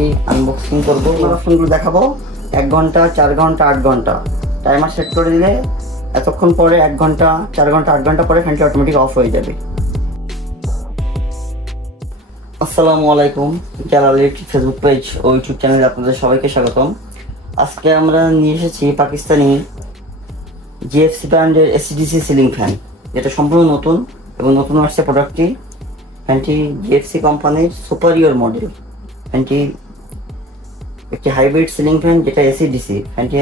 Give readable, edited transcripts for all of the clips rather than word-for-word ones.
ফ্যানটি আনবক্সিং করবো, অপশনগুলো দেখাবো। 1 ঘন্টা, 4 ঘন্টা, 8 ঘন্টা টাইমার সেট করে দিলে এতক্ষণ পরে 1 ঘন্টা, 4 ঘন্টা, 8 ঘন্টা পরে ফ্যানটি অটোমেটিক অফ হয়ে যাবে। আসসালামু আলাইকুম, জালাল ইলেকট্রিক ফেসবুক পেজ ও ইউটিউব চ্যানেলে আপনাদের সবাইকে স্বাগতম। আজকে আমরা নিয়ে এসেছি পাকিস্তানি জিএফসি ব্র্যান্ডের এসিডিসি সিলিং ফ্যান, যেটা সম্পূর্ণ নতুন এবং নতুন আসছে প্রোডাক্টটি। ফ্যানটি জিএফসি কোম্পানির সুপারিয়র মডেল। ফ্যানটি একটি হাইব্রিড সিলিং ফ্যান, যেটা এসিডিসি। ফ্যানটি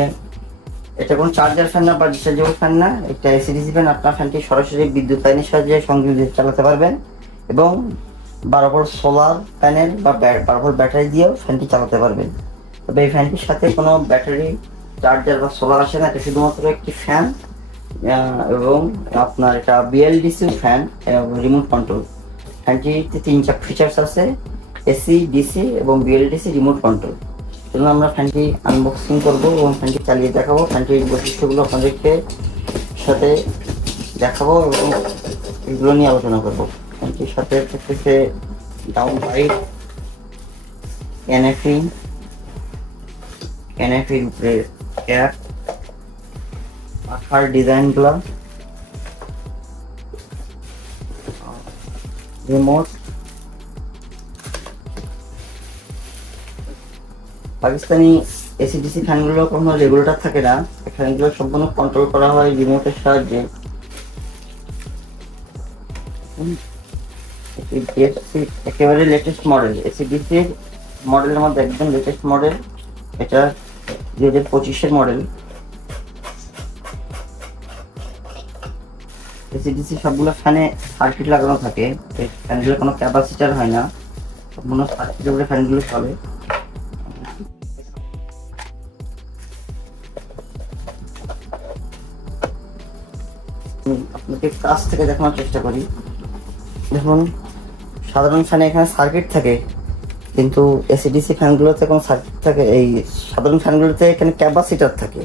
এটা কোনো চার্জার ফ্যান না বা ডিসচার্জেবল ফ্যান না, একটা এসিডিসি ফ্যান। আপনার ফ্যানটি সরাসরি বিদ্যুৎ লাইনের সাহায্যে সংযোগ চালাতে পারবেন এবং 12 ভোল্ট সোলার প্যানেল বা 12 ভোল্ট ব্যাটারি দিয়েও ফ্যানটি চালাতে পারবেন। তবে এই ফ্যানটির সাথে কোনো ব্যাটারি, চার্জার বা সোলার আসে না, এটা শুধুমাত্র একটি ফ্যান এবং আপনার এটা বিএলডিসি ফ্যান, রিমোট কন্ট্রোল। ফ্যানটিতে 3টা ফিচার্স আছে, এসি, ডিসি এবং বিএলডিসি রিমোট কন্ট্রোল। জন্য আমরা ফ্যানটি আনবক্সিং করব এবং ফ্যানটি চালিয়ে দেখাবো। ফ্যানটির বৈশিষ্ট্যগুলো আপনাদেরকে সাথে দেখাবো এবং এগুলো নিয়ে আলোচনা করবো। ফ্যানটির সাথে থাকতেছে ডাউন লাইট, এনএফি উপরে ক্যাপ, পাখার ডিজাইনগুলো, রিমোট। পাকিস্তানি এসিডিসি ফ্যানগুলো কোনো রেগুলেটর থাকে না, ফ্যানগুলো সম্পূর্ণ কন্ট্রোল করা হয় রিমোটের সাহায্যে। একেবারে লেটেস্ট মডেল, এসিডিসির মডেলের মধ্যে একদম লেটেস্ট মডেল। এটা 2025-এর মডেল। এসিডিসি সবগুলো ফ্যানে সার্কিট লাগানো থাকে, ফ্যানগুলো কোনো ক্যাপাসিটার হয় না, সম্পূর্ণ সার্কিটের উপরে ফ্যানগুলো চলে। আপনাকে কাছ থেকে দেখানোর চেষ্টা করি। দেখুন, সাধারণ ফ্যানে এখানে সার্কিট থাকে, কিন্তু এসিডিসি ফ্যানগুলোতে কোনো সার্কিট থাকে, এই সাধারণ ফ্যানগুলোতে এখানে ক্যাপাসিটার থাকে,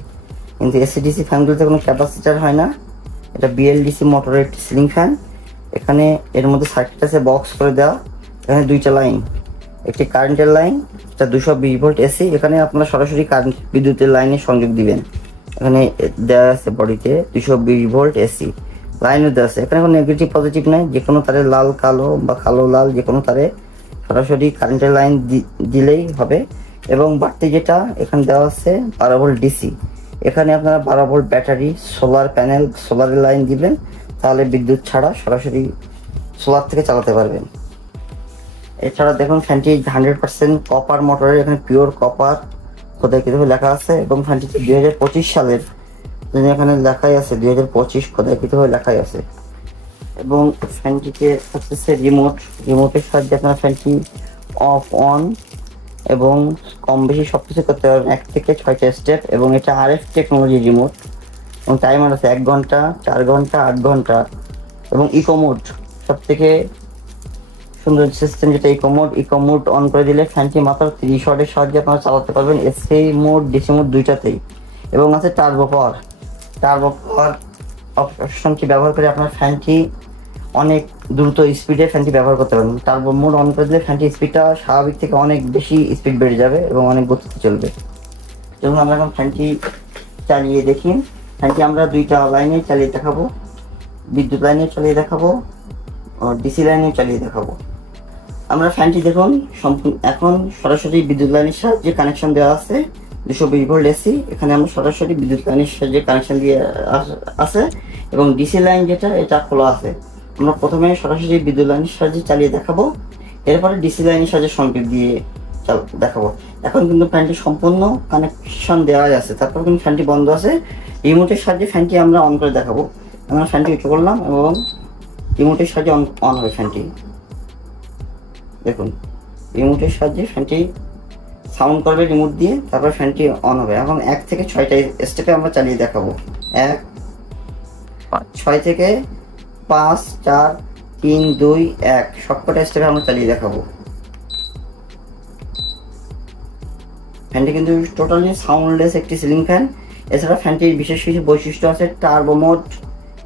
কিন্তু এসিডিসি ফ্যানগুলোতে কোনো ক্যাপাসিটার হয় না। এটা বিএলডিসি মোটরের একটি সিলিং ফ্যান। এখানে এর মধ্যে সার্কিট আছে বক্স করে দেওয়া। এখানে 2টা লাইন, একটি কারেন্টের লাইন, এটা 220 ভোল্ট এসি। এখানে আপনারা সরাসরি কারেন্ট বিদ্যুতের লাইনে সংযোগ দিবেন। এখানে দেওয়া আছে বডিতে 220 ভোল্ট এসি লাইনও দেওয়া আছে। এখানে কোনো নেগেটিভ পজিটিভ নাই, যে কোনো তারে লাল কালো বা কালো লাল যে কোনো তারে সরাসরি কারেন্টের লাইন দিলেই হবে। এবং বাড়তি যেটা এখানে দেওয়া আছে 12 ভোল্ট ডিসি। এখানে আপনারা 12 ভোল্ট ব্যাটারি, সোলার প্যানেল, সোলারের লাইন দিবেন, তাহলে বিদ্যুৎ ছাড়া সরাসরি সোলার থেকে চালাতে পারবেন। এছাড়া দেখুন, ফ্যানটি 100% কপার মোটরের, এখানে পিওর কপার খোদাইকৃতভাবে লেখা আছে। এবং ফ্যানটিতে 2025 সালের, এখানে লেখাই আছে 2025 খোদাইকৃতভাবে লেখাই আছে। এবং ফ্যানটিতে থাকতেছে রিমোটের সাহায্যে আপনারা ফ্যানটি অফ অন এবং কম বেশি সবকিছু করতে পারবেন, 1 থেকে 6টা স্টেপ। এবং এটা আরএফ টেকনোলজি রিমোট এবং টাইমার আছে 1 ঘন্টা, 4 ঘন্টা, 8 ঘন্টা। এবং ইকো মোড সব থেকে সুন্দর সিস্টেম, যেটা ইকো মোড অন করে দিলে ফ্যানটি মাত্র 30 ওয়াটের সাহায্যে আপনারা চালাতে পারবেন, এসি মোড, ডিসি মোড দুইটাতেই। এবং আছে টার্বো পাওয়ার অপশনটি ব্যবহার করে আপনার ফ্যানটি অনেক দ্রুত স্পিডে ফ্যানটি ব্যবহার করতে পারবেন। টার্বো মোড অন করে দিলে ফ্যানটি স্পিডটা স্বাভাবিক থেকে অনেক বেশি স্পিড বেড়ে যাবে এবং অনেক গতিতে চলবে। যেমন আমরা এখন ফ্যানটি চালিয়ে দেখি। ফ্যানটি আমরা 2টা লাইনে চালিয়ে দেখাবো, বিদ্যুৎ লাইনে চালিয়ে দেখাবো, ডিসি লাইনে চালিয়ে দেখাবো। আমরা ফ্যানটি দেখুন এখন সরাসরি বিদ্যুৎ লাইনের সাহায্যে কানেকশন দেওয়া আছে, 220 ভোল্ট এসি। এখানে আমরা সরাসরি বিদ্যুৎ লাইনের সাহায্যে কানেকশন দিয়ে আছে। এবং ডিসি লাইন যেটা, এটা খোলা আছে। আমরা প্রথমে সরাসরি বিদ্যুৎ লাইনের সাহায্যে চালিয়ে দেখাবো, এরপরে ডিসি লাইনের সাহায্যে সংযোগ দিয়ে দেখাবো। এখন কিন্তু ফ্যানটি সম্পূর্ণ কানেকশন দেওয়া আছে, তারপর কিন্তু ফ্যানটি বন্ধ আছে। রিমোটের সাহায্যে ফ্যানটি আমরা অন করে দেখাবো। আমরা ফ্যানটি উঁচু করলাম এবং রিমোটের সাহায্যে অন হবে ফ্যানটি। দেখুন, রিমোটের সাহায্যে ফ্যানটি সাউন্ড করবে রিমোট দিয়ে, তারপর ফ্যানটি অন হবে। এখন 1 থেকে 6টা স্টেপে আমরা চালিয়ে দেখাবো। 1, 6 থেকে 5, 4, 3, 2, 1 সবকটা স্টেপে আমরা চালিয়ে দেখাবো। ফ্যানটি কিন্তু টোটালি সাউন্ডলেস একটি সিলিং ফ্যান। এছাড়া ফ্যানটির বিশেষ কিছু বৈশিষ্ট্য আছে, টার্বো মোড,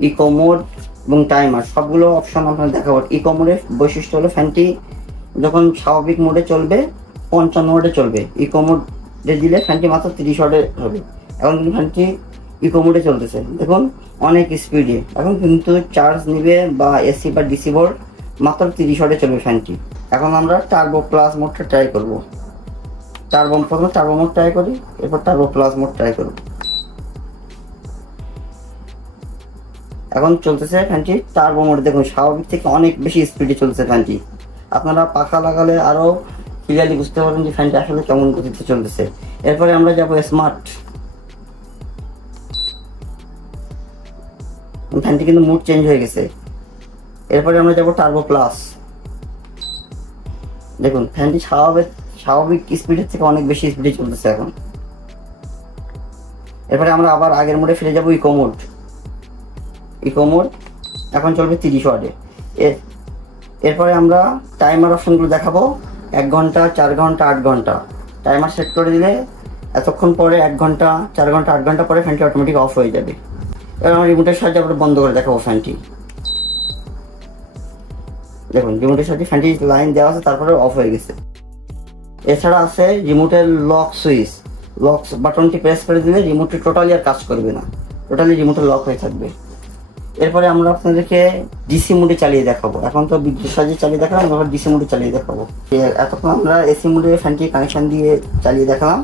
ইকো মোড এবং টাইমার, সবগুলো অপশন আপনার দেখাবো। ইকো মোডের বৈশিষ্ট্য হলো ফ্যানটি যখন স্বাভাবিক মোডে চলবে 55 ওয়াটে চলবে। ইকো মোডে দিলে ফ্যানটি মাত্র 30 ওয়াটে হবে। এখন কিন্তু ফ্যানটি ইকো মোডে চলতেছে, দেখুন অনেক স্পিডে। এখন কিন্তু চার্জ নিবে বা এসি বা ডিসি বোর্ড মাত্র 30 ওয়াটে চলবে ফ্যানটি। এখন আমরা টার্বো প্লাস মোডটা ট্রাই করব। প্রথমে টার্বো মোড ট্রাই করি, এরপর টার্বো প্লাস মোড ট্রাই করব। এখন চলতেছে ফ্যানটি টার্বো মোডে, দেখুন স্বাভাবিক থেকে অনেক বেশি স্পিডে চলছে ফ্যানটি। আপনারা পাখা লাগালে আরো ক্লিয়ারলি বুঝতে পারবেন যে ফ্যানটি আসলে কেমন গতিতে চলতেছে। এরপরে আমরা যাব স্মার্ট। ফ্যানটি কিন্তু মুড চেঞ্জ হয়ে গেছে। এরপরে আমরা যাব টার্বো প্লাস। দেখুন ফ্যানটি স্বাভাবিক স্পিডের থেকে অনেক বেশি স্পিডে চলতেছে এখন। এরপরে আমরা আবার আগের মোডে ফিরে যাব, ইকো মোড এখন চলবে 30 ওয়াটে। এরপরে আমরা টাইমার অপশনগুলো দেখাবো, 1 ঘন্টা, 4 ঘন্টা, 8 ঘন্টা। টাইমার সেট করে দিলে এতক্ষণ পরে 1 ঘন্টা, 4 ঘন্টা, 8 ঘন্টা পরে ফ্যানটি অটোমেটিক অফ হয়ে যাবে। এবার আমরা রিমোটের সাহায্যে আবার বন্ধ করে দেখাবো ফ্যানটি। দেখুন রিমোটের সাহায্যে ফ্যানটি লাইন দেওয়া আছে, তারপরে অফ হয়ে গেছে। এছাড়া আছে রিমোটের লক সুইচ। লক বাটনটি প্রেস করে দিলে রিমোটটি টোটালি আর কাজ করবে না, টোটালি রিমোটে লক হয়ে থাকবে। এরপরে আমরা আপনাদেরকে ডিসি মোডে চালিয়ে দেখাবো। এখন তো বিদ্যুৎ সাহায্যে চালিয়ে দেখালাম, এবার ডিসি মোডে চালিয়ে দেখাবো। এতক্ষণ আমরা এসি মোডে ফ্যানটি কানেকশন দিয়ে চালিয়ে দেখালাম।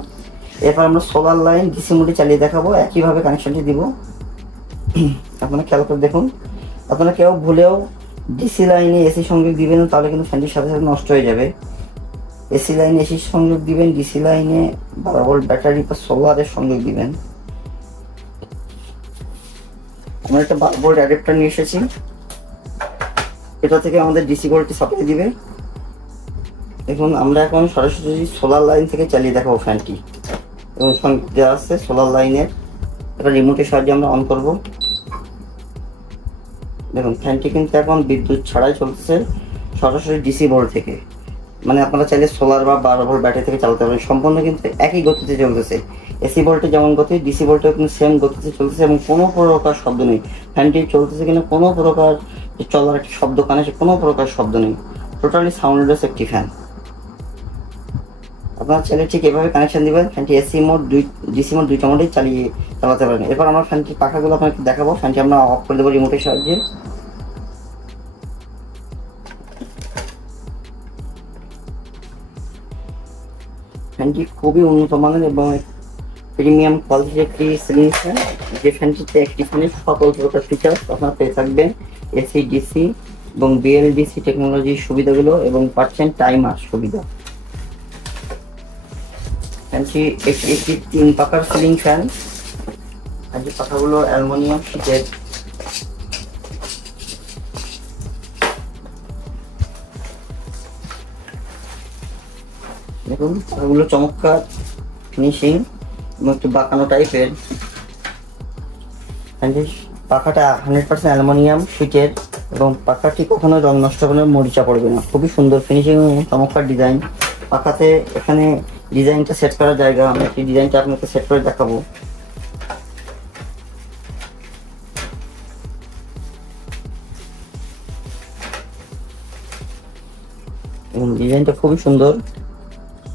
এরপর আমরা সোলার লাইন ডিসি মোডে চালিয়ে দেখাবো, একইভাবে কানেকশনটি দিব। আপনারা খেয়াল করে দেখুন, আপনারা কেউ ভুলেও ডিসি লাইনে এসি সংযোগ দিবেন তাহলে কিন্তু ফ্যানটির সাথে সাথে নষ্ট হয়ে যাবে। এসি লাইনে এসি সংযোগ দিবেন, ডিসি লাইনে 12 ভোল্ট ব্যাটারি বা সোলারের সংযোগ দিবেন। আমরা একটা 12 ভোল্ট অ্যাডাপ্টার নিয়ে এসেছি, এটা থেকে আমাদের ডিসি ভোল্টেজ সাপ্লাই দিবে। দেখুন আমরা এখন সরাসরি সোলার লাইন থেকে চালিয়ে দেখাবো ফ্যানটি, এবং সংযোগ দেওয়া আছে সোলার লাইনের। এটা রিমোটের সাহায্যে আমরা অন করব। দেখুন ফ্যানটি কিন্তু এখন বিদ্যুৎ ছাড়াই চলতেছে, সরাসরি ডিসি ভোল্ট থেকে। মানে আপনারা চাইলে সোলার বা 12 ভোল্ট ব্যাটারি থেকে চালাতে পারেন, সম্পূর্ণ কিন্তু একই গতিতে চলতেছে। এসি ভোল্টে যেমন গতি, ডিসি ভোল্টেও কিন্তু সেম গতিতে চলতেছে এবং কোনো প্রকার শব্দ নেই। ফ্যানটি চলতেছে কিনা কোনো প্রকার চলার একটি শব্দ, কানে কোনো প্রকার শব্দ নেই, টোটালি সাউন্ডলেস একটি ফ্যান। আপনারা চাইলে ঠিক এভাবে কানেকশন দিবেন, ফ্যানটি এসি মোড ডিসি মোড দুইটা মোডেই চালাতে পারেন। এরপর আমরা ফ্যানটির পাখাগুলো আপনাকে দেখাবো। ফ্যানটি আমরা অফ করে দেবো রিমোটের সাহায্যে। ফ্যানটি খুবই উন্নত মানের এবং প্রিমিয়াম কোয়ালিটির একটি সিলিং ফ্যান, যে ফ্যানটিতে একটি ফ্যানের সকল প্রকার ফিচার্স আপনারা পেয়ে থাকবেন। এসি, ডিসি এবং বিএলডিসি টেকনোলজির সুবিধাগুলো এবং পাচ্ছেন টাইমার সুবিধা। ফ্যানটি একটি 3 পাখার সিলিং ফ্যান, আর যে পাখাগুলো অ্যালুমিনিয়াম শীটের। দেখুন পাখাগুলো চমৎকার ফিনিশিং এবং একটু বাঁকানো টাইপের। পাখাটা 100% অ্যালুমিনিয়াম শীটের এবং পাখাটি কখনো রং নষ্ট করে মরিচা পড়বে না। খুবই সুন্দর ফিনিশিং এবং চমৎকার ডিজাইন। পাখাতে এখানে ডিজাইনটা সেট করার জায়গা, আমি একটি ডিজাইনটা আপনাকে সেট করে দেখাবো। এবং ডিজাইনটা খুবই সুন্দর,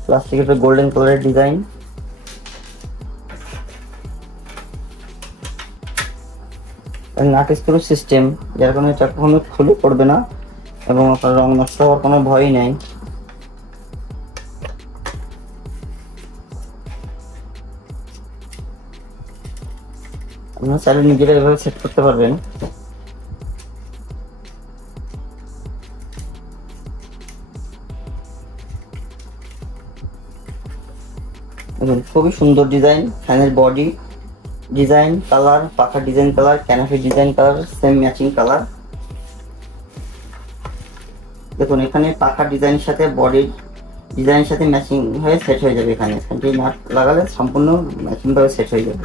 প্লাস্টিকের গোল্ডেন কালারের ডিজাইন। নাট স্ক্রু সিস্টেম, যার কারণে এটা কখনো খুলে পড়বে না এবং আপনার রং নষ্ট হওয়ার কোনো ভয়ই নেই। আপনারা চাইলে নিজেরা এভাবে সেট করতে পারবেন। দেখুন খুবই সুন্দর ডিজাইন, ফ্যানের বডি ডিজাইন, কালার, পাখার design colour, canopy design colour same matching colour. দেখুন এখানে পাখার ডিজাইনের সাথে বডির ডিজাইনের সাথে ম্যাচিং হয়ে সেট হয়ে যাবে। এখানে ফ্যানটি নাট লাগালে সম্পূর্ণ ম্যাচিং ভাবে সেট হয়ে যাবে।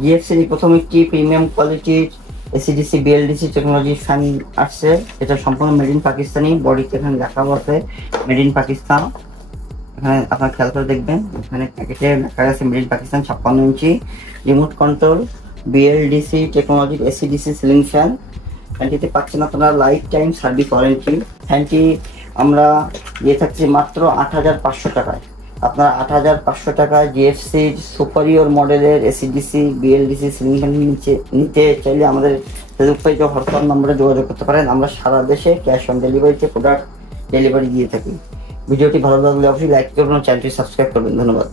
জিএফসির প্রথম একটি প্রিমিয়াম কোয়ালিটির এসিডিসি বিএলডিসি টেকনোলজি ফ্যান আসছে, এটা সম্পূর্ণ মেড ইন পাকিস্তানি। বডিতে এখানে লেখা আছে মেড ইন পাকিস্তান। এখানে আপনার খেয়াল করে দেখবেন, এখানে প্যাকেটে লেখা আছে made in Pakistan. 56 inch remote control BLDC টেকনোলজির এসিডিসি সিলিং ফ্যান। ফ্যানটিতে পাচ্ছেন আপনারা লাইফ টাইম সার্ভিস ওয়ারেন্টি। ফ্যানটি আমরা দিয়ে থাকছে মাত্র 8,500 টাকায়। আপনারা 8,500 টাকায় জিএফসির সুপারিয়র মডেলের এসিডিসি বিএলডিসি সিলিং ফ্যান নিতে চাইলে আমাদের ফেসবুক পেজ ও হোয়াটসঅ্যাপ নম্বরে যোগাযোগ করতে পারেন। আমরা সারা দেশে ক্যাশ অন ডেলিভারিতে প্রোডাক্ট ডেলিভারি দিয়ে থাকি। ভিডিওটি ভালো লাগলে অবশ্যই লাইক করবেন ও চ্যানেলটি সাবস্ক্রাইব করবেন। ধন্যবাদ।